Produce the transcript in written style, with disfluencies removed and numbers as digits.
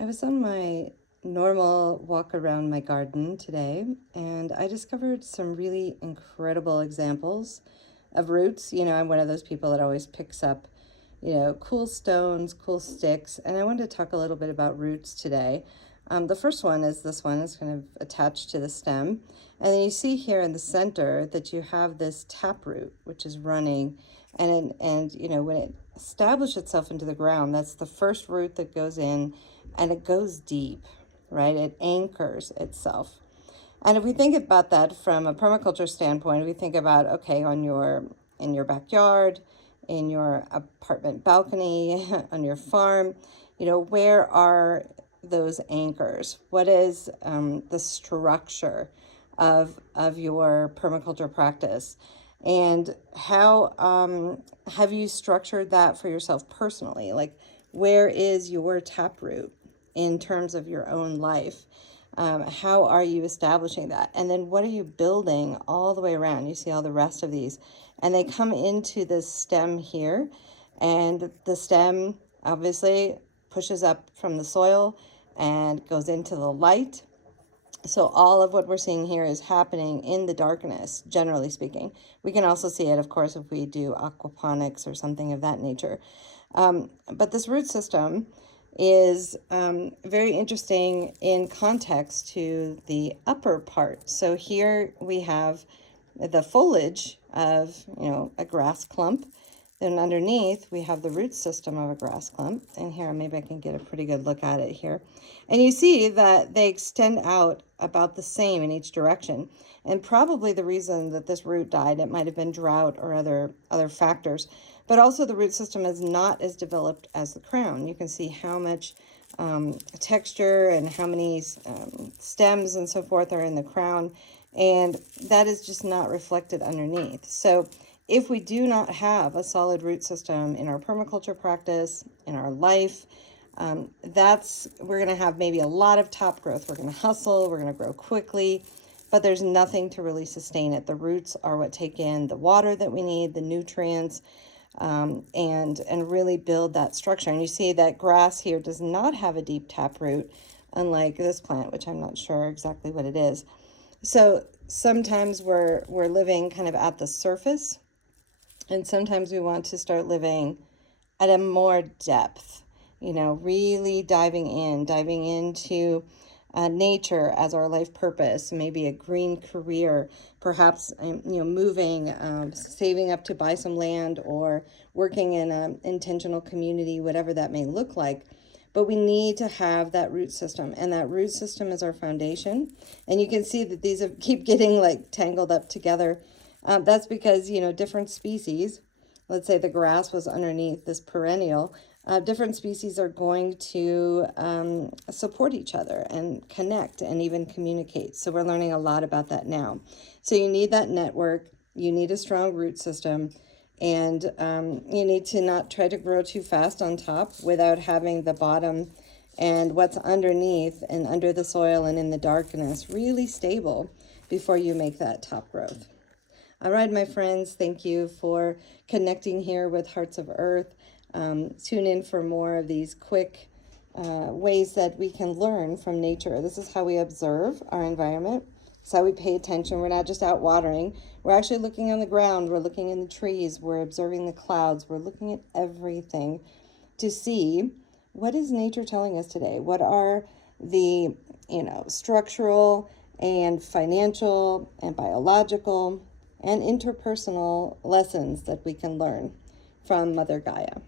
I was on my normal walk around my garden today, and I discovered some really incredible examples of roots. I'm one of those people that always picks up, cool stones, cool sticks, and I wanted to talk a little bit about roots today. The first one is this one. It's kind of attached to the stem. And then you see here in the center that you have this taproot, which is running. And when it establishes itself into the ground, that's the first root that goes in, and it goes deep, right? It anchors itself. And if we think about that from a permaculture standpoint, we think about, okay, in your backyard, in your apartment balcony, on your farm, where are those anchors? What is the structure of your permaculture practice? And how have you structured that for yourself personally? Like, where is your taproot in terms of your own life? How are you establishing that? And then what are you building all the way around? You see all the rest of these, and they come into this stem here, and the stem obviously pushes up from the soil and goes into the light. So all of what we're seeing here is happening in the darkness, generally speaking. We can also see it, of course, if we do aquaponics or something of that nature. But this root system is very interesting in context to the upper part. So here we have the foliage of, a grass clump. Then underneath, we have the root system of a grass clump. And here, maybe I can get a pretty good look at it here. And you see that they extend out about the same in each direction. And probably the reason that this root died, it might have been drought or other factors. But also the root system is not as developed as the crown. You can see how much texture and how many stems and so forth are in the crown. And that is just not reflected underneath. So if we do not have a solid root system in our permaculture practice, in our life, we're going to have maybe a lot of top growth. We're going to hustle, we're going to grow quickly, but there's nothing to really sustain it. The roots are what take in the water that we need, the nutrients, and really build that structure. And you see that grass here does not have a deep taproot, unlike this plant, which I'm not sure exactly what it is. So sometimes we're living kind of at the surface, and sometimes we want to start living at a more depth, really diving into nature as our life purpose, maybe a green career, perhaps, moving, saving up to buy some land, or working in an intentional community, whatever that may look like. But we need to have that root system, and that root system is our foundation. And you can see that these keep getting tangled up together. That's because, different species, let's say the grass was underneath this perennial, different species are going to support each other and connect and even communicate. So we're learning a lot about that now. So you need that network, you need a strong root system, and you need to not try to grow too fast on top without having the bottom and what's underneath and under the soil and in the darkness really stable before you make that top growth. All right, my friends, thank you for connecting here with Hearts of Earth. Tune in for more of these quick ways that we can learn from nature. This is how we observe our environment. It's how we pay attention. We're not just out watering. We're actually looking on the ground. We're looking in the trees. We're observing the clouds. We're looking at everything to see, what is nature telling us today? What are the, structural and financial and biological and interpersonal lessons that we can learn from Mother Gaia?